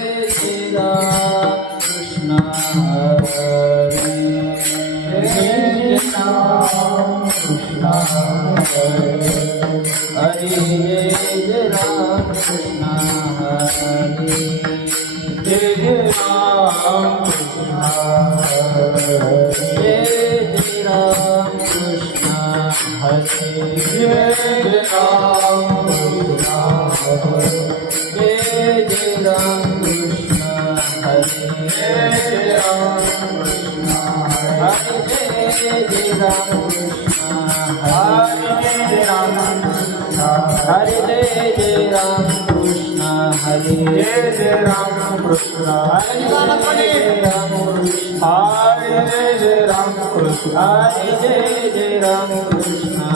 Hare. Krishna Krishna Hare. Hare Jai Jai Ram Krishna Hare Jai Jai Ram Krishna Hare Jai Ram Krishna Hare Jai Jai Ram Krishna Hare Jai Jai Ram Krishna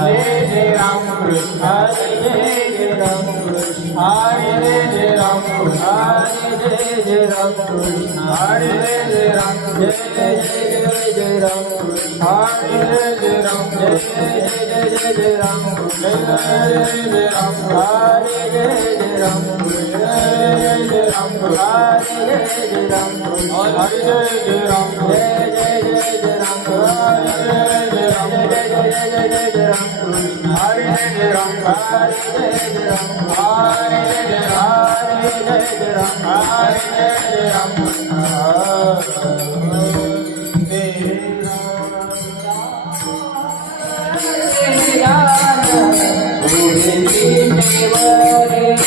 Hare Jai Ram Krishna Hare Jai Jai Ram Krishna Hare Jai Ram Krishna Hare Jai Jai Ram Krishna Hare Jai Jai Ram Jai Ram Krishna हरे जय जय राम जय कृष्ण जय जय जय जय राम कृष्ण जय जय राम हरे जय जय राम कृष्ण जय जय राम हरे जय जय राम कृष्ण हरे जय जय राम जय जय जय जय राम कृष्ण जय जय राम जय जय जय जय जय राम कृष्ण हरे जय जय राम हरे जय जय राम कृष्ण हरे जय जय राम हरे जय जय राम हरे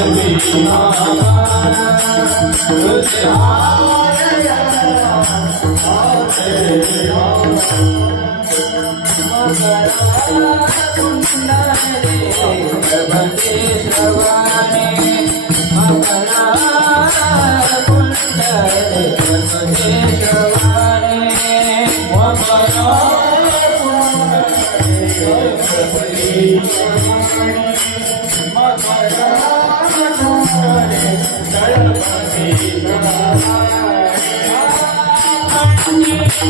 Krishna, Krishna.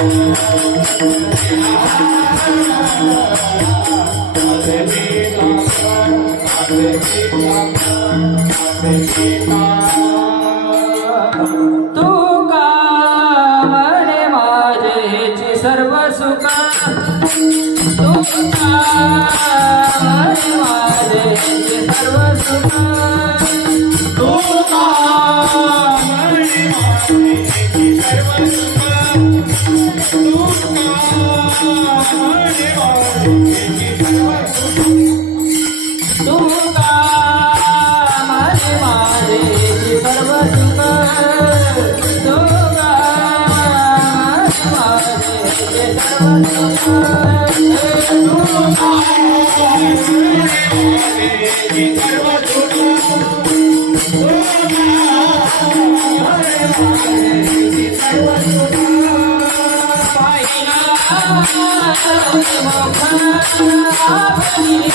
तू का म्हणे माझेची सर्व सुख. तू का म्हणे माझेची सर्व सुख.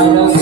Para